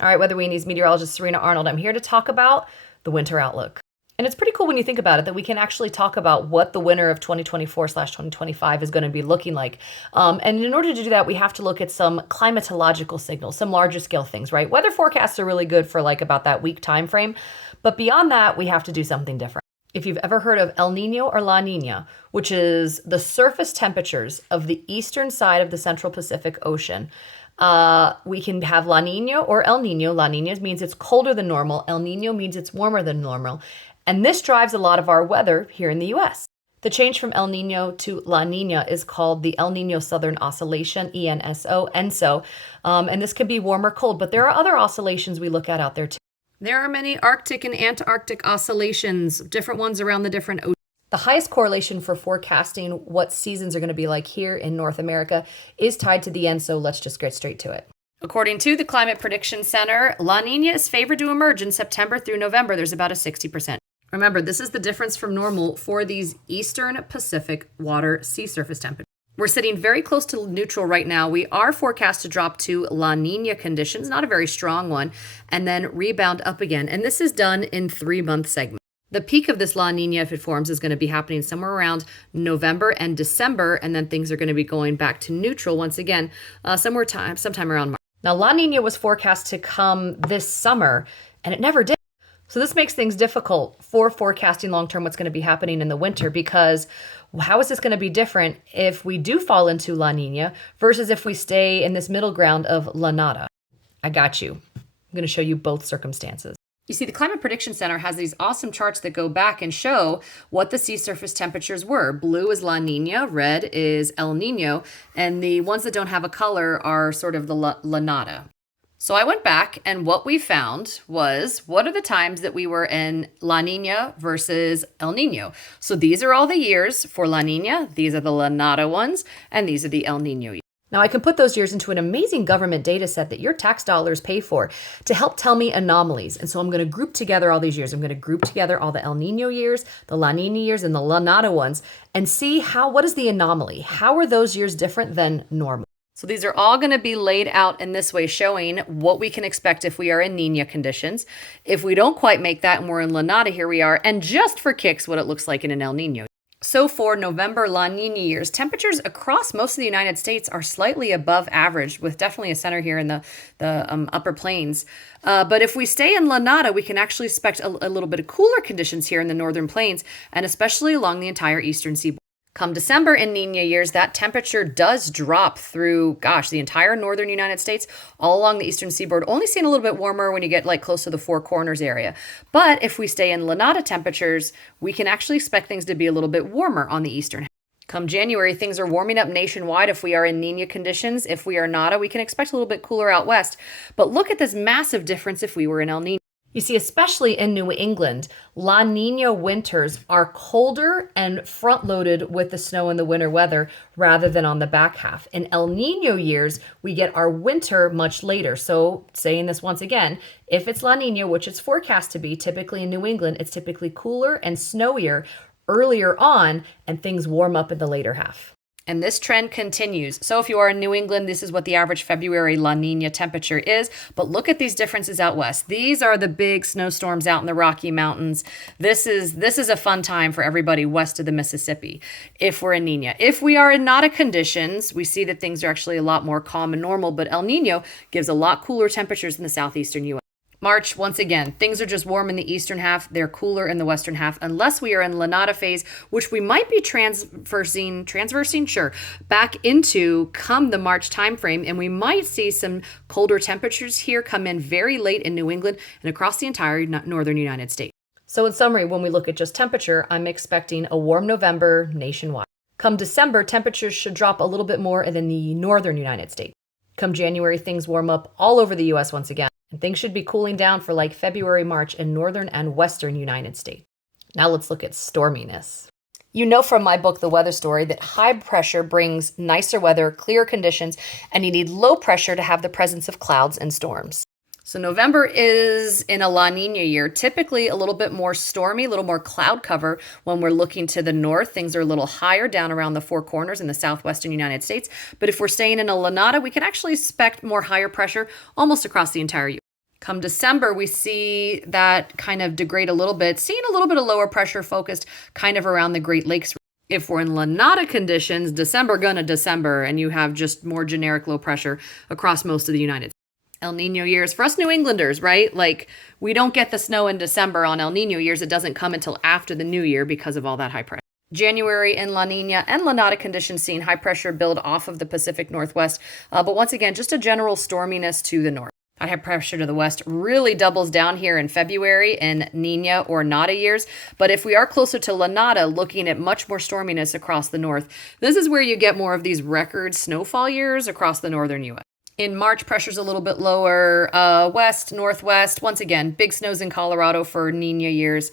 All right, Weather Weenies, meteorologist Serena Arnold. I'm here to talk about the winter outlook. And it's pretty cool when you think about it that we can actually talk about what the winter of 2024/2025 is going to be looking like. And in order to do that, we have to look at some climatological signals, some larger scale things, right? Weather forecasts are really good for like about that week time frame. But beyond that, we have to do something different. If you've ever heard of El Nino or La Nina, which is the surface temperatures of the eastern side of the Central Pacific Ocean, we can have La Nina or El Nino. La Nina means it's colder than normal. El Nino means it's warmer than normal. And this drives a lot of our weather here in the US. The change from El Nino to La Nina is called the El Nino Southern Oscillation, ENSO. And this could be warm or cold, but there are other oscillations we look at out there too. There are many Arctic and Antarctic oscillations, different ones around the different oceans. The highest correlation for forecasting what seasons are going to be like here in North America is tied to the ENSO. Let's just get straight to it. According to the Climate Prediction Center, La Nina is favored to emerge in September through November. There's about a 60%. Remember, this is the difference from normal for these eastern Pacific water sea surface temperatures. We're sitting very close to neutral right now. We are forecast to drop to La Nina conditions, not a very strong one, and then rebound up again. And this is done in 3-month segments. The peak of this La Nina, if it forms, is going to be happening somewhere around November and December, and then things are going to be going back to neutral once again, sometime around March. Now, La Nina was forecast to come this summer, and it never did. So this makes things difficult for forecasting long-term what's going to be happening in the winter, because how is this going to be different if we do fall into La Nina versus if we stay in this middle ground of La Nada? I got you. I'm going to show you both circumstances. You see, the Climate Prediction Center has these awesome charts that go back and show what the sea surface temperatures were. Blue is La Nina, red is El Nino, and the ones that don't have a color are sort of the La Nada. So I went back, and what we found was, what are the times that we were in La Nina versus El Nino? So these are all the years for La Nina, these are the La Nada ones, and these are the El Nino years. Now, I can put those years into an amazing government data set that your tax dollars pay for to help tell me anomalies. And so I'm going to group together all these years. I'm going to group together all the El Nino years, the La Nina years, and the La Nada ones, and see what is the anomaly? How are those years different than normal? So these are all going to be laid out in this way, showing what we can expect if we are in Nina conditions. If we don't quite make that and we're in La Nada, here we are. And just for kicks, what it looks like in an El Nino. So for November La Nina years, temperatures across most of the United States are slightly above average, with definitely a center here in the upper plains. But if we stay in La Nada, we can actually expect a little bit of cooler conditions here in the northern plains, and especially along the entire eastern seaboard. Come December in Nina years, that temperature does drop through, the entire northern United States, all along the eastern seaboard, only seeing a little bit warmer when you get like close to the Four Corners area. But if we stay in La Nada temperatures, we can actually expect things to be a little bit warmer on the eastern half. Come January, things are warming up nationwide if we are in Nina conditions. If we are Nada, we can expect a little bit cooler out west. But look at this massive difference if we were in El Nino. You see, especially in New England, La Nina winters are colder and front-loaded with the snow and the winter weather rather than on the back half. In El Nino years, we get our winter much later. So saying this once again, if it's La Nina, which it's forecast to be, typically in New England, it's typically cooler and snowier earlier on, and things warm up in the later half. And this trend continues. So if you are in New England, this is what the average February La Nina temperature is. But look at these differences out west. These are the big snowstorms out in the Rocky Mountains. This is a fun time for everybody west of the Mississippi if we're in Nina. If we are in Nada conditions, we see that things are actually a lot more calm and normal. But El Nino gives a lot cooler temperatures in the southeastern U.S. March, once again, things are just warm in the eastern half. They're cooler in the western half, unless we are in La Nada phase, which we might be transversing, back into come the March timeframe. And we might see some colder temperatures here come in very late in New England and across the entire northern United States. So in summary, when we look at just temperature, I'm expecting a warm November nationwide. Come December, temperatures should drop a little bit more in the northern United States. Come January, things warm up all over the U.S. once again. And things should be cooling down for like February, March in northern and western United States. Now let's look at storminess. You know from my book, The Weather Story, that high pressure brings nicer weather, clear conditions, and you need low pressure to have the presence of clouds and storms. So November is in a La Nina year, typically a little bit more stormy, a little more cloud cover when we're looking to the north. Things are a little higher down around the Four Corners in the southwestern United States. But if we're staying in a La Nada, we can actually expect more higher pressure almost across the entire U.S. Come December, we see that kind of degrade a little bit, seeing a little bit of lower pressure focused kind of around the Great Lakes. If we're in La Nada conditions, December gonna December, and you have just more generic low pressure across most of the United States. El Nino years for us New Englanders, right? Like, we don't get the snow in December on El Nino years. It doesn't come until after the new year because of all that high pressure. January in La Nina and La Nada conditions, seeing high pressure build off of the Pacific Northwest. But once again, just a general storminess to the north. High pressure to the west really doubles down here in February in Nina or Nada years. But if we are closer to La Nada, looking at much more storminess across the north, this is where you get more of these record snowfall years across the northern U.S. In March, pressure's a little bit lower, west, northwest. Once again, big snows in Colorado for Nina years.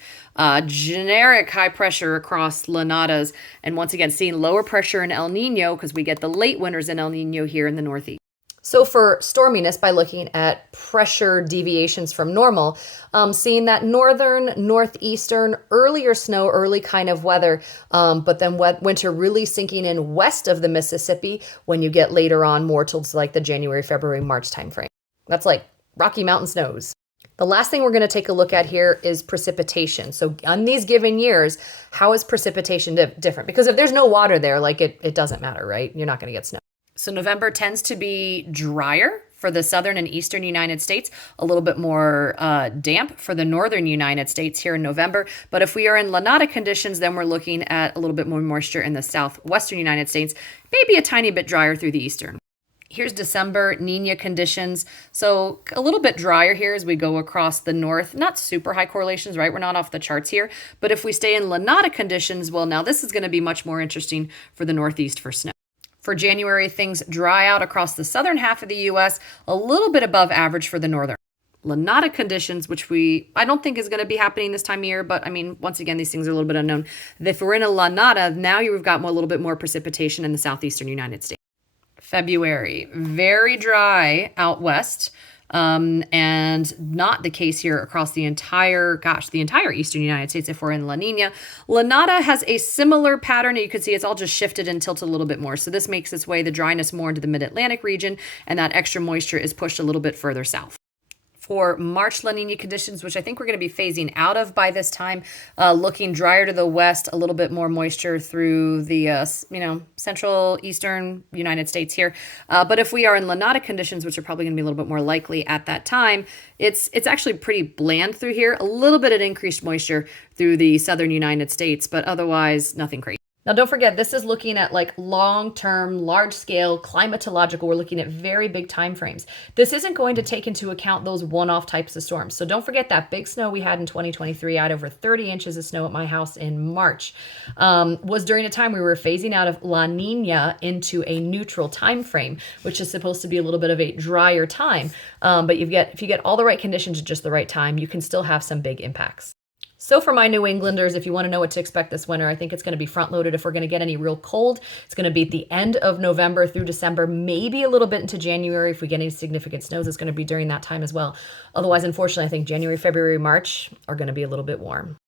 Generic high pressure across La Nadas. And once again, seeing lower pressure in El Nino because we get the late winters in El Nino here in the northeast. So for storminess, by looking at pressure deviations from normal, seeing that northern, northeastern, earlier snow, early kind of weather, but then winter really sinking in west of the Mississippi when you get later on more towards like the January, February, March timeframe. That's like Rocky Mountain snows. The last thing we're going to take a look at here is precipitation. So on these given years, how is precipitation different? Because if there's no water there, like it doesn't matter, right? You're not going to get snow. So November tends to be drier for the southern and eastern United States, a little bit more damp for the northern United States here in November. But if we are in La Nada conditions, then we're looking at a little bit more moisture in the southwestern United States, maybe a tiny bit drier through the eastern. Here's December, Nina conditions. So a little bit drier here as we go across the north. Not super high correlations, right? We're not off the charts here. But if we stay in La Nada conditions, well, now this is going to be much more interesting for the northeast for snow. For January, things dry out across the southern half of the U.S., a little bit above average for the northern. La Nada conditions, which I don't think is going to be happening this time of year, but I mean, once again, these things are a little bit unknown. If we're in a La Nada, now you've got a little bit more precipitation in the southeastern United States. February, very dry out west. And not the case here across the entire eastern United States if we're in La Nina. La Nada has a similar pattern. You can see it's all just shifted and tilted a little bit more. So this makes its way, the dryness more into the mid-Atlantic region, and that extra moisture is pushed a little bit further south. For March La Nina conditions, which I think we're going to be phasing out of by this time, looking drier to the west, a little bit more moisture through the central eastern United States here. But if we are in La Nada conditions, which are probably going to be a little bit more likely at that time, it's actually pretty bland through here. A little bit of increased moisture through the southern United States, but otherwise nothing crazy. Now, don't forget, this is looking at like long-term, large-scale, climatological. We're looking at very big time frames. This isn't going to take into account those one-off types of storms. So don't forget that big snow we had in 2023. I had over 30 inches of snow at my house in March. Was during a time we were phasing out of La Nina into a neutral time frame, which is supposed to be a little bit of a drier time. But if you get all the right conditions at just the right time, you can still have some big impacts. So for my New Englanders, if you want to know what to expect this winter, I think it's going to be front-loaded. If we're going to get any real cold, it's going to be at the end of November through December, maybe a little bit into January. If we get any significant snows, it's going to be during that time as well. Otherwise, unfortunately, I think January, February, March are going to be a little bit warm.